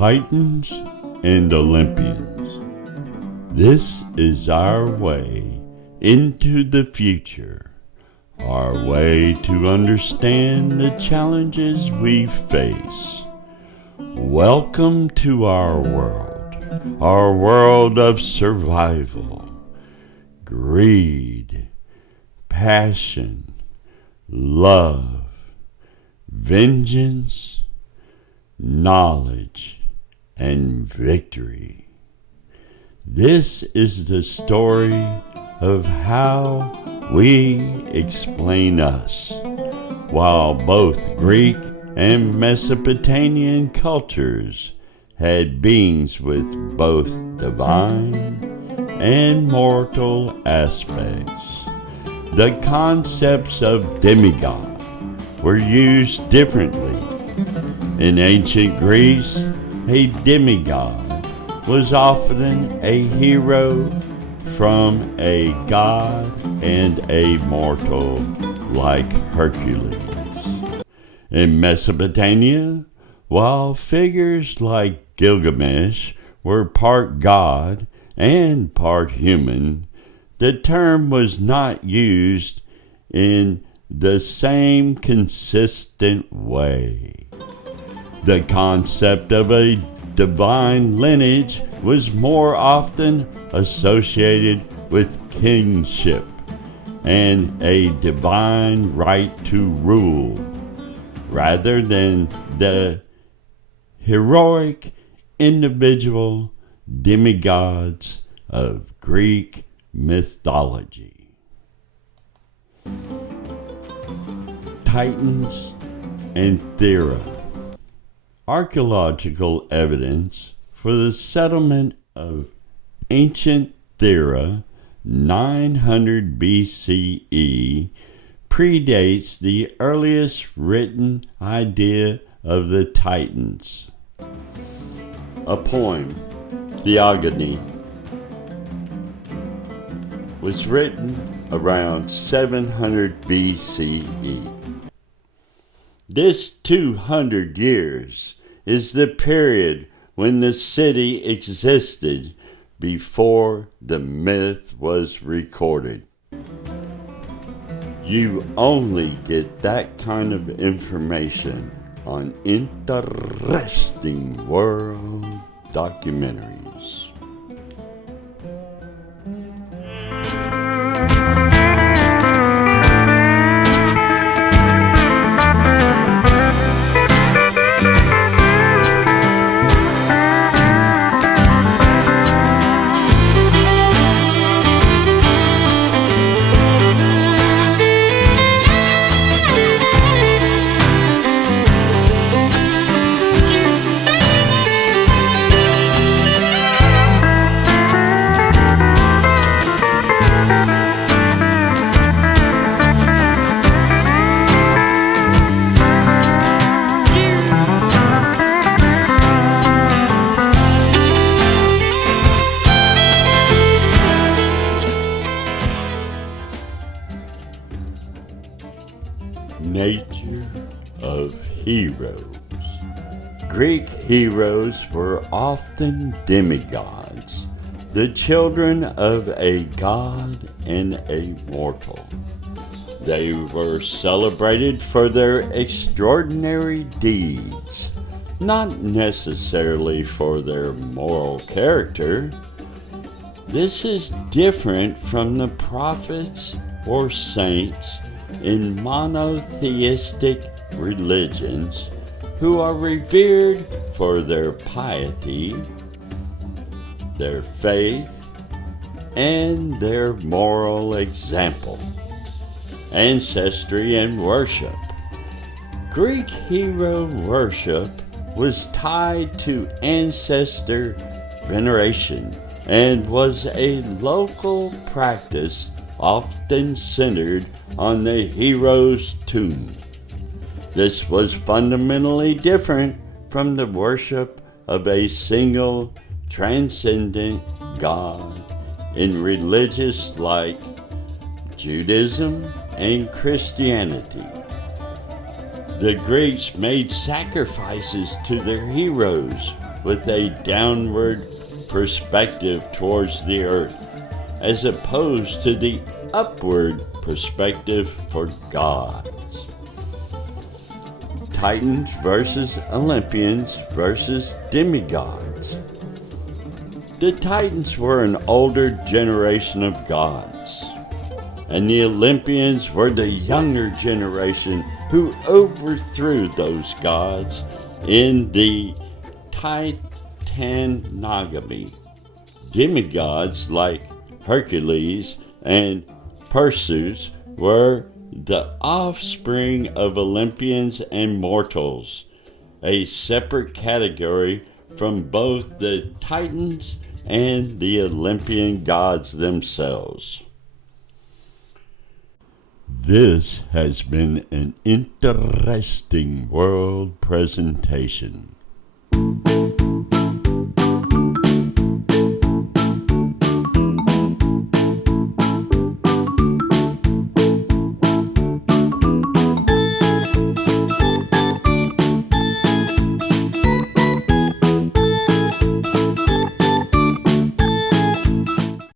Titans and Olympians. This is our way into the future, our way to understand the challenges we face. Welcome to our world of survival, greed, passion, love, vengeance, knowledge, and victory. This is the story of how we explain us. While both Greek and Mesopotamian cultures had beings with both divine and mortal aspects, the concepts of demigod were used differently. In ancient Greece, a demigod was often a hero from a god and a mortal like Hercules. In Mesopotamia, while figures like Gilgamesh were part god and part human, the term was not used in the same consistent way. The concept of a divine lineage was more often associated with kingship and a divine right to rule, rather than the heroic individual demigods of Greek mythology. Titans and Thera. Archaeological evidence for the settlement of ancient Thera 900 BCE predates the earliest written idea of the Titans. A poem, Theogony, was written around 700 BCE. This 200 years is the period when the city existed before the myth was recorded. You only get that kind of information on interesting world documentaries. Nature of heroes. Greek heroes were often demigods, the children of a god and a mortal. They were celebrated for their extraordinary deeds, not necessarily for their moral character. This is different from the prophets or saints in monotheistic religions who are revered for their piety, their faith, and their moral example. Ancestry and Worship. Greek hero worship was tied to ancestor veneration and was a local practice often centered on the hero's tomb. This was fundamentally different from the worship of a single transcendent God in religions like Judaism and Christianity. The Greeks made sacrifices to their heroes with a downward perspective towards the earth, as opposed to the upward perspective for gods. Titans versus Olympians versus demigods. The Titans were an older generation of gods, and the Olympians were the younger generation who overthrew those gods in the Titanomachy. Demigods like Heracles and Perseus were the offspring of Olympians and mortals, a separate category from both the Titans and the Olympian gods themselves. This has been an interesting world presentation.